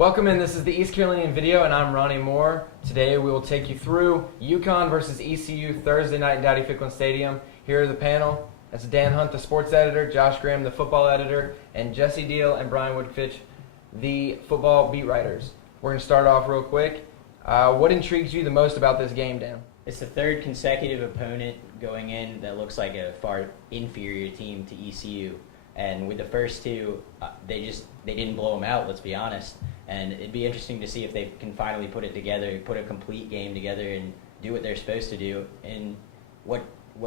Welcome in, this is the East Carolinian video and I'm Ronnie Moore. Today we will take you through UCONN versus ECU Thursday night in Dowdy-Ficklen Stadium. Here are the panel. That's Dan Hunt, the sports editor, Josh Graham, the football editor, and Jesse Deal and Brian Woodfitch, the football beat writers. We're going to start off real quick. What intrigues you the most about this game, Dan? It's the third consecutive opponent going in that looks like a far inferior team to ECU. And with the first two, they didn't blow them out, let's be honest. And it'd be interesting to see if they can finally put it together, put a complete game together and do what they're supposed to do in what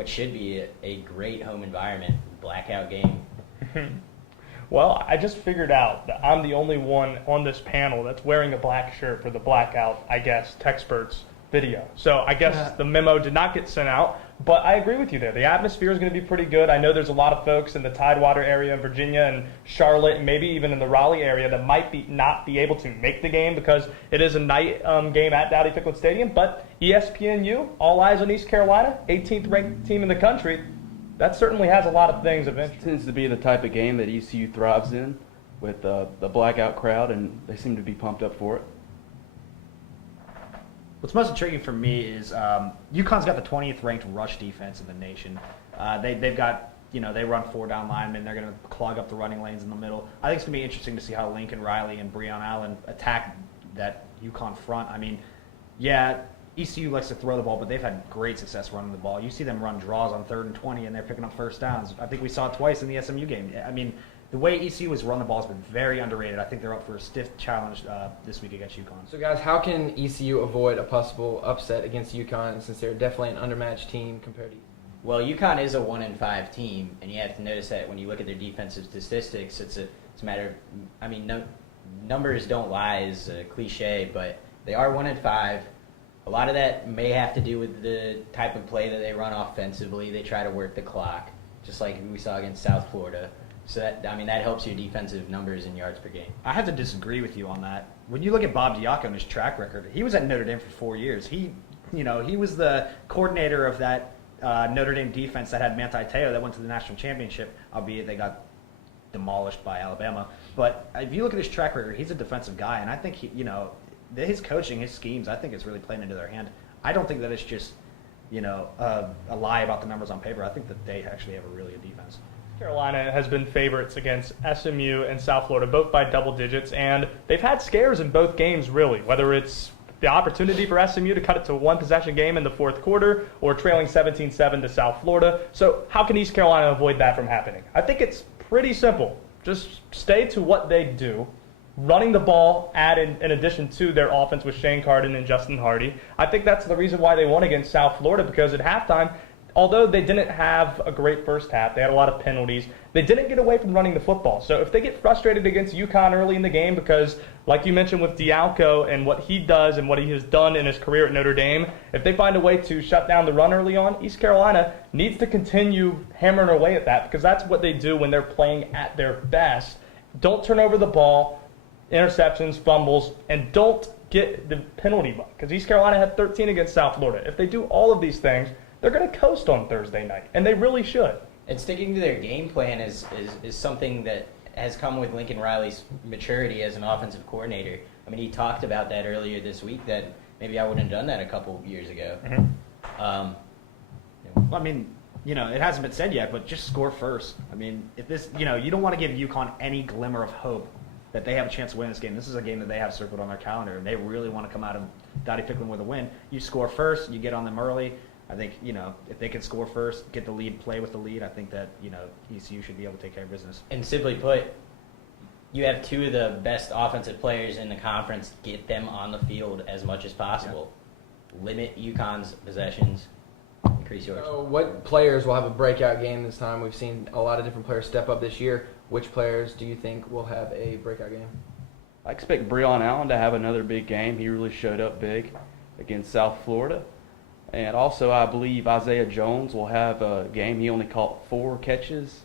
should be a great home environment, blackout game. Well, I just figured out that I'm the only one on this panel that's wearing a black shirt for the blackout, I guess, Techsperts video. So I guess the memo did not get sent out, but I agree with you there. The atmosphere is going to be pretty good. I know there's a lot of folks in the Tidewater area in Virginia and Charlotte and maybe even in the Raleigh area that might not be able to make the game because it is a night game at Dowdy-Ficklen Stadium, but ESPNU, all eyes on East Carolina, 18th ranked team in the country. That certainly has a lot of things of interest. It tends to be the type of game that ECU thrives in with the blackout crowd, and they seem to be pumped up for it. What's most intriguing for me is UConn's got the 20th ranked rush defense in the nation. They've got, they run 4 down linemen. They're going to clog up the running lanes in the middle. I think it's going to be interesting to see how Lincoln Riley and Breon Allen attack that UConn front. I mean, yeah, ECU likes to throw the ball, but they've had great success running the ball. You see them run draws on 3rd and 20, and they're picking up first downs. I think we saw it twice in the SMU game. I mean, the way ECU has run the ball has been very underrated. I think they're up for a stiff challenge this week against UConn. So guys, how can ECU avoid a possible upset against UConn since they're definitely an undermatched team compared to ECU? Well, UConn is a 1-5 team, and you have to notice that when you look at their defensive statistics, it's a matter of, I mean, numbers don't lie is a cliche, but they are 1-5. A lot of that may have to do with the type of play that they run offensively. They try to work the clock, just like we saw against South Florida. So that helps your defensive numbers in yards per game. I have to disagree with you on that. When you look at Bob Diaco and his track record, he was at Notre Dame for 4 years. He was the coordinator of that Notre Dame defense that had Manti Te'o that went to the national championship, albeit they got demolished by Alabama. But if you look at his track record, he's a defensive guy, and I think his coaching, his schemes, I think it's really playing into their hand. I don't think that it's just a lie about the numbers on paper. I think that they actually have a really good defense. Carolina has been favorites against SMU and South Florida, both by double digits, and they've had scares in both games, really, whether it's the opportunity for SMU to cut it to a one-possession game in the fourth quarter or trailing 17-7 to South Florida. So how can East Carolina avoid that from happening? I think it's pretty simple. Just stay to what they do, running the ball in addition to their offense with Shane Carden and Justin Hardy. I think that's the reason why they won against South Florida, because at halftime, although they didn't have a great first half, they had a lot of penalties, they didn't get away from running the football. So if they get frustrated against UConn early in the game because, like you mentioned with Diaco and what he does and what he has done in his career at Notre Dame, if they find a way to shut down the run early on, East Carolina needs to continue hammering away at that because that's what they do when they're playing at their best. Don't turn over the ball, interceptions, fumbles, and don't get the penalty bug because East Carolina had 13 against South Florida. If they do all of these things, they're going to coast on Thursday night, and they really should. And sticking to their game plan is something that has come with Lincoln Riley's maturity as an offensive coordinator. I mean, he talked about that earlier this week, that maybe I wouldn't have done that a couple of years ago. Well, I mean, it hasn't been said yet, but just score first. I mean, if this, you don't want to give UConn any glimmer of hope that they have a chance to win this game. This is a game that they have circled on their calendar, and they really want to come out of Dowdy-Ficklen with a win. You score first, you get on them early. I think, if they can score first, get the lead, play with the lead, I think that, ECU should be able to take care of business. And simply put, you have 2 of the best offensive players in the conference. Get them on the field as much as possible. Yeah. Limit UConn's possessions. Increase yours. So what players will have a breakout game this time? We've seen a lot of different players step up this year. Which players do you think will have a breakout game? I expect Breon Allen to have another big game. He really showed up big against South Florida. And also, I believe Isaiah Jones will have a game. He only caught 4 catches,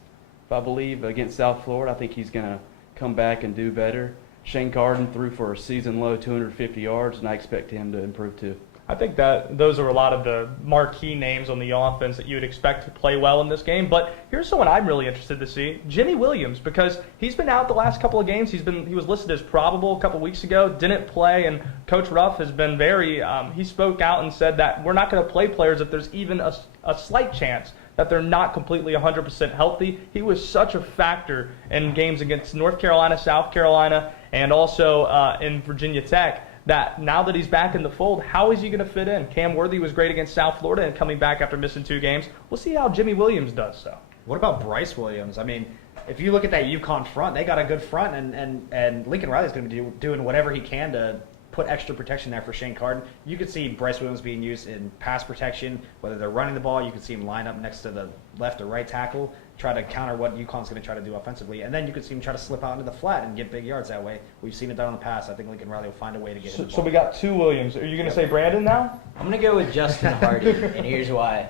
if I believe, against South Florida. I think he's going to come back and do better. Shane Carden threw for a season-low 250 yards, and I expect him to improve too. I think that those are a lot of the marquee names on the offense that you would expect to play well in this game. But here's someone I'm really interested to see, Jimmy Williams, because he's been out the last couple of games. He was listed as probable a couple weeks ago, didn't play, and Coach Ruff has been very he spoke out and said that we're not going to play players if there's even a slight chance that they're not completely 100% healthy. He was such a factor in games against North Carolina, South Carolina, and also in Virginia Tech, that now that he's back in the fold, how is he going to fit in? Cam Worthy was great against South Florida and coming back after missing 2 games. We'll see how Jimmy Williams does so. What about Bryce Williams? I mean, if you look at that UConn front, they got a good front, and Lincoln Riley's going to be doing whatever he can to put extra protection there for Shane Carden. You could see Bryce Williams being used in pass protection, whether they're running the ball. You could see him line up next to the left or right tackle, try to counter what UConn's going to try to do offensively, and then you could see him try to slip out into the flat and get big yards that way. We've seen it done in the past. I think Lincoln Riley will find a way to get him the ball. So we got 2 Williams. Are you going to say Brandon now? I'm going to go with Justin Hardy, and here's why.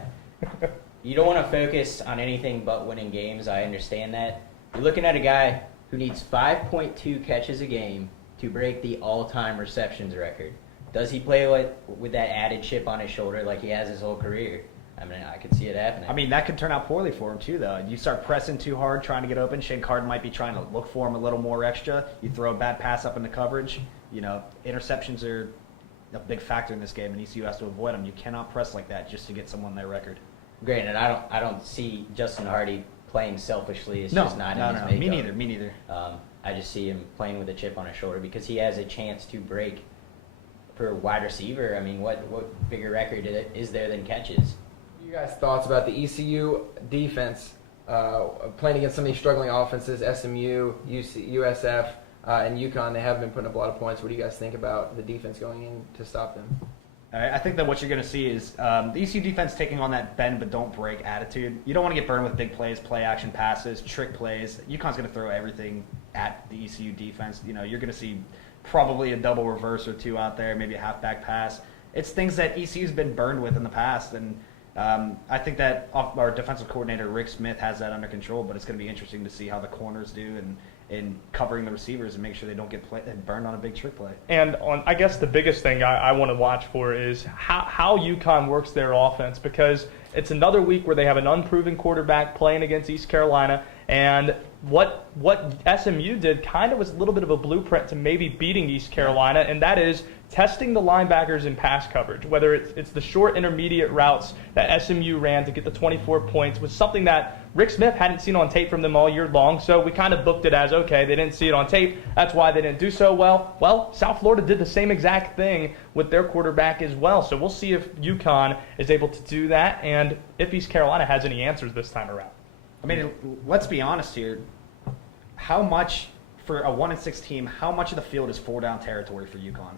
You don't want to focus on anything but winning games. I understand that. You're looking at a guy who needs 5.2 catches a game to break the all-time receptions record. Does he play with that added chip on his shoulder like he has his whole career? I mean, I could see it happening. I mean, that could turn out poorly for him, too, though. You start pressing too hard, trying to get open. Shane Carden might be trying to look for him a little more extra. You throw a bad pass up into coverage. You know, interceptions are a big factor in this game, and ECU has to avoid them. You cannot press like that just to get someone their record. Granted, I don't see Justin Hardy playing selfishly. It's just not in his makeup. Me neither. I just see him playing with a chip on his shoulder because he has a chance to break for a wide receiver. I mean, what bigger record is there than catches? You guys' thoughts about the ECU defense playing against some of these struggling offenses, SMU, USF, and UConn? They have been putting up a lot of points. What do you guys think about the defense going in to stop them? I think that what you're going to see is the ECU defense taking on that bend but don't break attitude. You don't want to get burned with big plays, play action passes, trick plays. UConn's going to throw everything at the ECU defense. You know, you're going to see probably a double reverse or 2 out there, maybe a halfback pass. It's things that ECU's been burned with in the past, and I think that our defensive coordinator Rick Smith has that under control. But it's going to be interesting to see how the corners do in covering the receivers and make sure they don't get burned on a big trick play. And I guess the biggest thing I want to watch for is how UConn works their offense, because it's another week where they have an unproven quarterback playing against East Carolina, and what SMU did kind of was a little bit of a blueprint to maybe beating East Carolina, and that is testing the linebackers in pass coverage, whether it's the short intermediate routes that SMU ran to get the 24 points, was something that Rick Smith hadn't seen on tape from them all year long, so we kind of booked it as, okay, they didn't see it on tape, that's why they didn't do so well. Well, South Florida did the same exact thing with their quarterback as well, so we'll see if UConn is able to do that and if East Carolina has any answers this time around. I mean, let's be honest here. How much, for a 1-6 team, how much of the field is 4-down territory for UConn?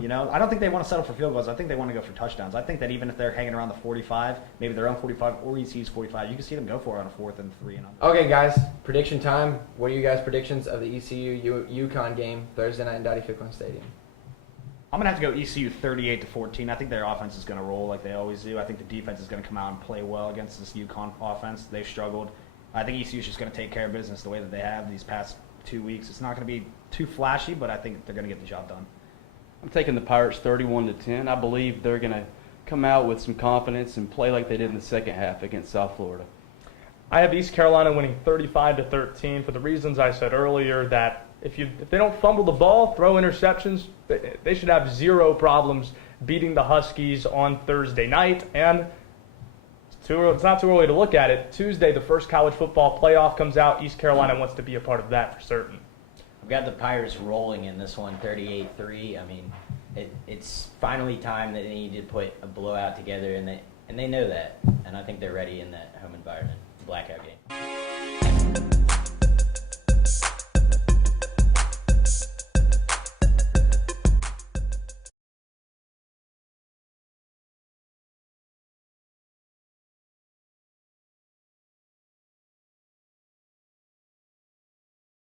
You know, I don't think they want to settle for field goals. I think they want to go for touchdowns. I think that even if they're hanging around the 45, maybe their own 45 or ECU's 45, you can see them go for it on a 4th and 3 and under. Okay, guys, prediction time. What are you guys' predictions of the ECU UConn game Thursday night in Dowdy-Ficklen Stadium? I'm going to have to go ECU 38-14. I think their offense is going to roll like they always do. I think the defense is going to come out and play well against this UConn offense. They've struggled. I think ECU is just going to take care of business the way that they have these past 2 weeks. It's not going to be too flashy, but I think they're going to get the job done. I'm taking the Pirates 31-10. I believe they're going to come out with some confidence and play like they did in the second half against South Florida. I have East Carolina winning 35-13 for the reasons I said earlier, that if they don't fumble the ball, throw interceptions, they should have 0 problems beating the Huskies on Thursday night. And it's not too early to look at it. Tuesday, the first college football playoff comes out. East Carolina wants to be a part of that for certain. I've got the Pirates rolling in this one, 38-3. I mean, it's finally time that they need to put a blowout together, and they know that. And I think they're ready in that home environment, blackout game.